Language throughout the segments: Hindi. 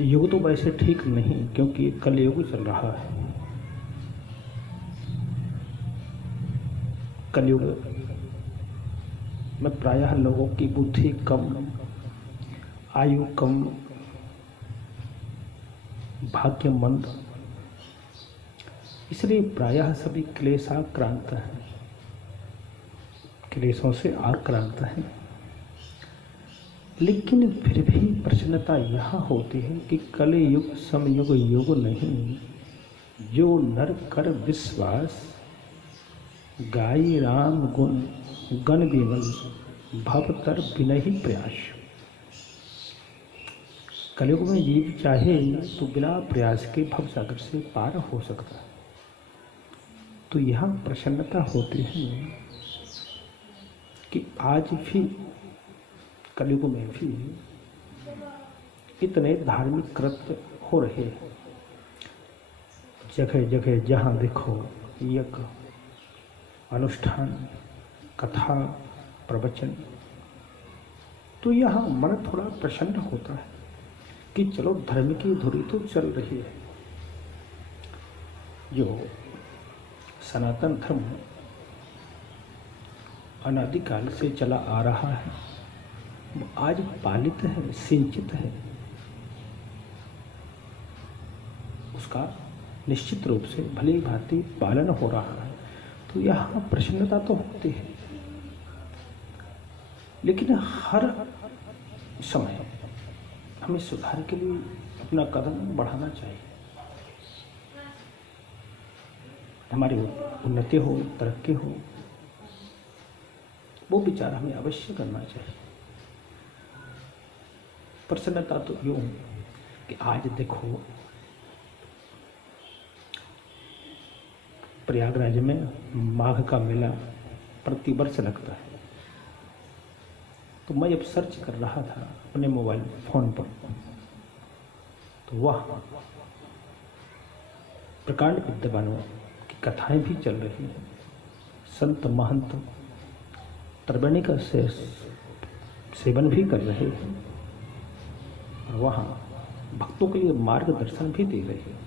युग तो वैसे ठीक नहीं, क्योंकि कलयुग चल रहा है। कलयुग में प्रायः लोगों की बुद्धि कम, आयु कम, भाग्य मंद, इसलिए प्रायः सभी क्लेशाक्रांत हैं, क्लेशों से आक्रांत हैं। लेकिन फिर भी प्रसन्नता यह होती है कि कलयुग समयुग युग नहीं, जो नर कर विश्वास, गाई राम गुण गण विमल, भवतर बिनहि प्रयास। कलयुग में जीव चाहे तो बिना प्रयास के भव सागर से पार हो सकता है। तो यह प्रसन्नता होती है कि आज भी कलयुग में भी इतने धार्मिक कृत्य हो रहे हैं। जगह जगह जहाँ देखो यज्ञ, अनुष्ठान, कथा, प्रवचन, तो यहाँ मन थोड़ा प्रसन्न होता है कि चलो धर्म की धुरी तो चल रही है। जो सनातन धर्म अनादिकाल से चला आ रहा है, वो आज पालित है, सिंचित है। उसका निश्चित रूप से भली भांति पालन हो रहा है, तो यहाँ प्रसन्नता तो होती है। लेकिन हर समय हमें सुधार के लिए अपना कदम बढ़ाना चाहिए। हमारी उन्नति हो, तरक्की हो, वो विचार हमें अवश्य करना चाहिए। प्रसन्नता तो यूं कि आज देखो प्रयागराज में माघ का मेला प्रतिवर्ष लगता है। तो मैं जब सर्च कर रहा था अपने मोबाइल फोन पर, तो वह प्रकांड विद्वानों की कथाएं भी चल रही हैं। संत महंत त्रिवेणी का सेवन भी कर रहे हैं और वहाँ भक्तों के लिए मार्गदर्शन भी दे रहे हैं।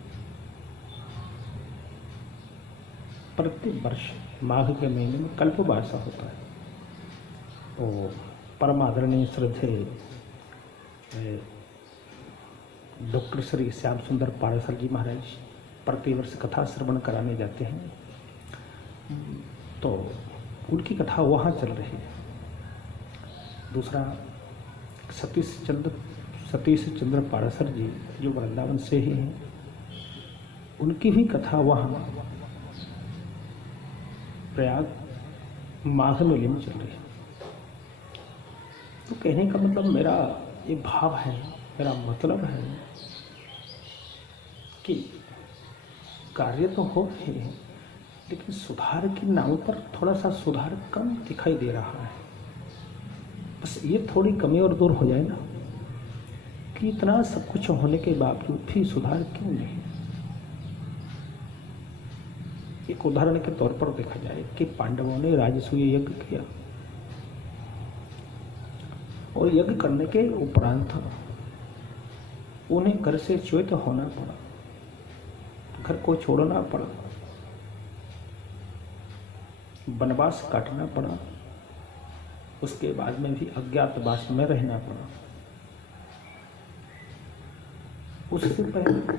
प्रति वर्ष माघ के महीने में कल्पवासा होता है। तो परम आदरणीय श्रद्धेय डॉक्टर श्री श्याम सुंदर पाराशर जी महाराज प्रतिवर्ष कथा श्रवण कराने जाते हैं। तो उनकी कथा वहाँ चल रही है। दूसरा सतीश चंद्र पाराशर जी जो वृंदावन से ही हैं, उनकी भी कथा वहाँ प्रयाग माघ मेले में चल रही है। तो कहने का मतलब मेरा ये भाव है, मेरा मतलब है कि कार्य तो हो रहे हैं, लेकिन सुधार के नाम पर थोड़ा सा सुधार कम दिखाई दे रहा है। बस ये थोड़ी कमी और दूर हो जाए ना, कि इतना सब कुछ होने के बावजूद भी सुधार क्यों नहीं। एक उदाहरण के तौर पर देखा जाए कि पांडवों ने राजसूय यज्ञ किया और यज्ञ करने के उपरांत उन्हें घर से च्युत होना पड़ा, घर को छोड़ना पड़ा, वनवास काटना पड़ा, उसके बाद में भी अज्ञातवास में रहना पड़ा। उससे पहले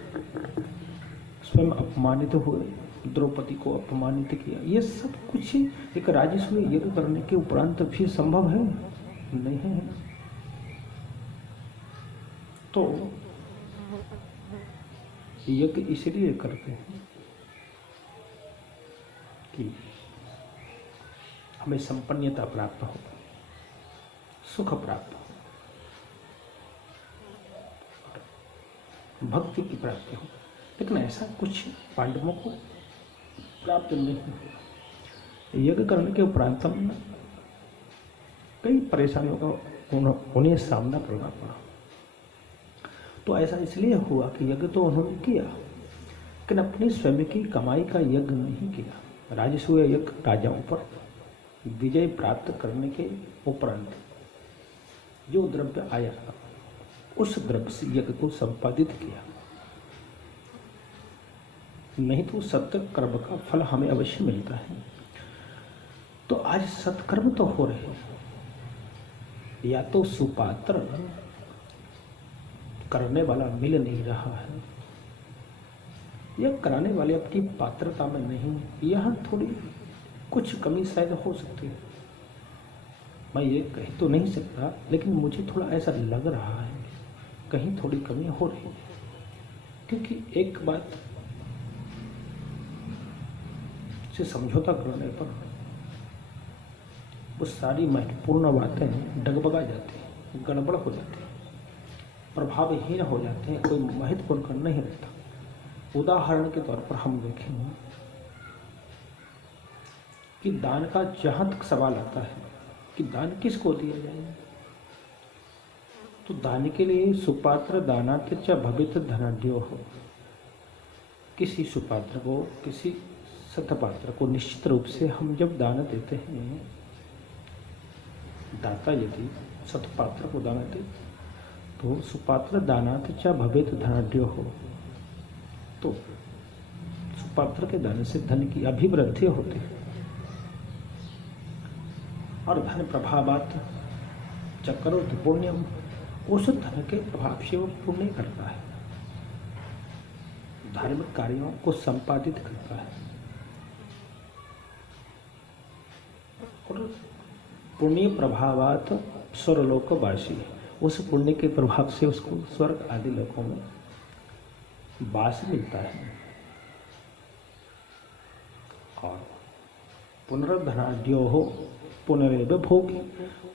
स्वयं अपमानित हुए, द्रौपदी को अपमानित किया। ये सब कुछ एक राजसूय यज्ञ करने के उपरांत भी संभव है? नहीं है। तो यज्ञ इसलिए करते हैं कि हमें संपन्नता प्राप्त हो, सुख प्राप्त हो, भक्ति की प्राप्ति हो। लेकिन ऐसा कुछ पांडवों को प्राप्त नहीं हुआ। यज्ञ करने के उपरांत कई परेशानियों का उन्हें सामना करना पड़ा। तो ऐसा इसलिए हुआ कि यज्ञ तो उन्होंने किया, लेकिन अपनी स्वयं की कमाई का यज्ञ नहीं किया। राजसूय यज्ञ राजाओं पर विजय प्राप्त करने के उपरांत जो द्रव्य आया उस द्रव्य से यज्ञ को संपादित किया, नहीं तो सत्य कर्म का फल हमें अवश्य मिलता है। तो आज सत्कर्म तो हो रहे हैं, या तो सुपात्र करने वाला मिल नहीं रहा है, या कराने वाले अपनी पात्रता में नहीं, यहाँ थोड़ी कुछ कमी शायद हो सकती है। मैं ये कह तो नहीं सकता, लेकिन मुझे थोड़ा ऐसा लग रहा है कहीं थोड़ी कमी हो रही है। क्योंकि एक बात से समझौता करने पर वो सारी महत्वपूर्ण बातें डगमगा जाती हैं, गड़बड़ हो जाती हैं, प्रभावहीन हो जाते हैं, कोई महत्वपूर्ण नहीं रहता। उदाहरण के तौर पर हम देखेंगे कि दान का जहां तक सवाल आता है कि दान किसको दिया जाए, तो दान के लिए सुपात्र दानात् च भवेत् धनाढ्यो हो। किसी सुपात्र को, किसी सतपात्र को निश्चित रूप से हम जब दान देते हैं, दाता यदि सतपात्र को दान दे तो सुपात्र दानात् च भवेत् धनाढ्यो हो, तो सुपात्र के दान से धन की अभिवृद्धि होती है और धन प्रभावात् च करोति पुण्यम, उस धन के प्रभाव से वो पुण्य करता है, धार्मिक कार्यों को संपादित करता है और पुण्य प्रभावात् स्वर्गलोकवासी, उस पुण्य के प्रभाव से उसको स्वर्ग आदि लोकों में वास मिलता है। और पुनर्धनाढ्यो हो पुनरेव भोगी,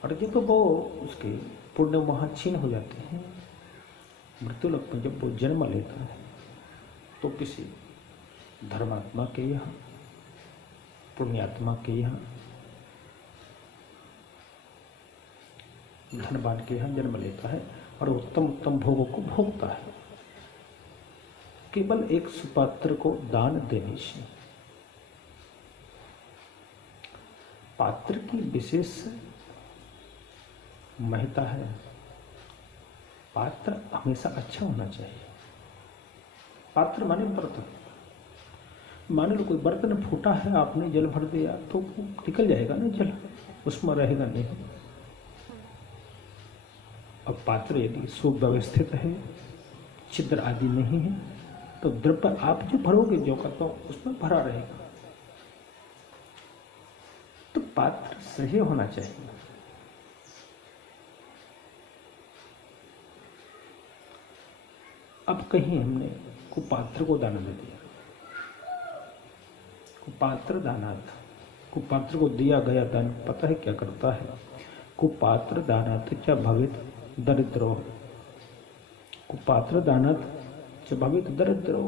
और जब वो उसके पुण्य वहाँ छीन हो जाते हैं, मृत्युलोक में जब वो जन्म लेता है तो किसी धर्मात्मा के यहाँ, पुण्यात्मा के यहाँ, धनवान के यहाँ जन्म लेता है और उत्तम उत्तम भोगों को भोगता है। केवल एक सुपात्र को दान देने से पात्र की विशेष महत्ता है। पात्र हमेशा अच्छा होना चाहिए। पात्र माने बर्तन, मान लो कोई बर्तन फूटा है, आपने जल भर दिया तो निकल जाएगा ना जल, उसमें रहेगा नहीं। अब पात्र यदि सुव्यवस्थित है, छिद्र आदि नहीं है, तो द्रव्य आप जो भरोगे जो का तो उसमें भरा रहेगा। तो पात्र सही होना चाहिए। अब कहीं हमने कुपात्र को दान दे दिया, कुपात्र दानात्, कुपात्र को दिया गया दान पता है क्या करता है? कुपात्र दानात् च भवेत् दरिद्रो, कुपात्र दानात् च भवेत् दरिद्रो,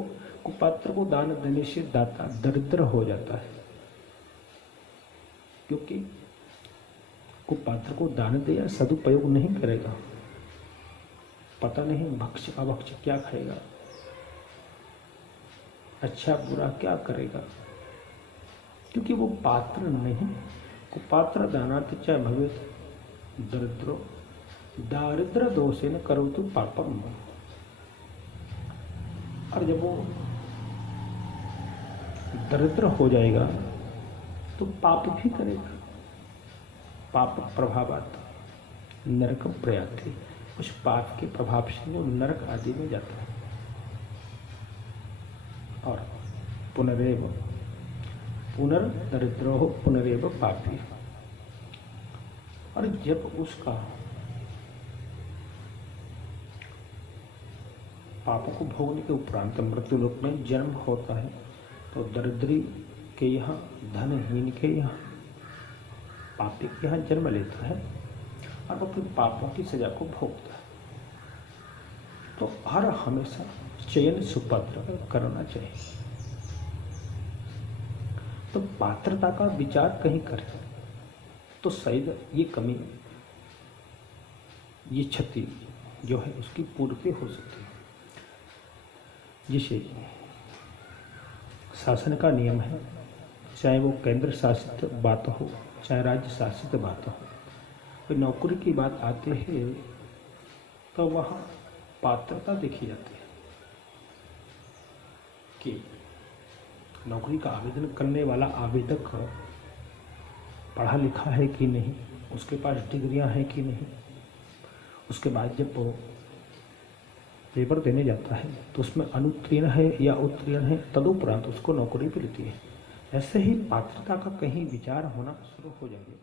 कुपात्र को दान देने से दाता दरिद्र हो जाता है, क्योंकि कुपात्र को दान दिया सदुपयोग नहीं करेगा, पता नहीं भक्ष्य अभक्ष्य क्या खाएगा, अच्छा बुरा क्या करेगा, क्योंकि वो पात्र नहीं। कुपात्र दानात् च भवेत् दरिद्रो, दारिद्र दोषेन करोतु पापम, और जब वो दरिद्र हो जाएगा तो पाप भी करेगा। पाप प्रभावात् नरक प्रयाति, उस पाप के प्रभाव से वो नरक आदि में जाता है। और पुनरेव पुनर्दरिद्रो पुनरेव पापी, और जब उसका पापों को भोगने के उपरांत मृत्युलोक में जन्म होता है तो दरिद्री के यहाँ, धनहीन के यहाँ, पापी के यहाँ जन्म लेता है और अपने पापों की सजा को भोगता है। तो हर हमेशा चयन सुपात्र करना चाहिए। तो पात्रता का विचार कहीं करें तो शायद ये कमी, ये क्षति जो है उसकी पूर्ति हो सकती है। जिसे शासन का नियम है, चाहे वो केंद्र शासित बात हो चाहे राज्य शासित बात हो, तो नौकरी की बात आती है तो वहाँ पात्रता देखी जाती है कि नौकरी का आवेदन करने वाला आवेदक पढ़ा लिखा है कि नहीं, उसके पास डिग्रियां हैं कि नहीं। उसके बाद जब वो पेपर देने जाता है तो उसमें अनुत्तीर्ण है या उत्तीर्ण है, तदुपरांत उसको नौकरी मिलती है। ऐसे ही पात्रता का कहीं विचार होना शुरू हो जाएगा।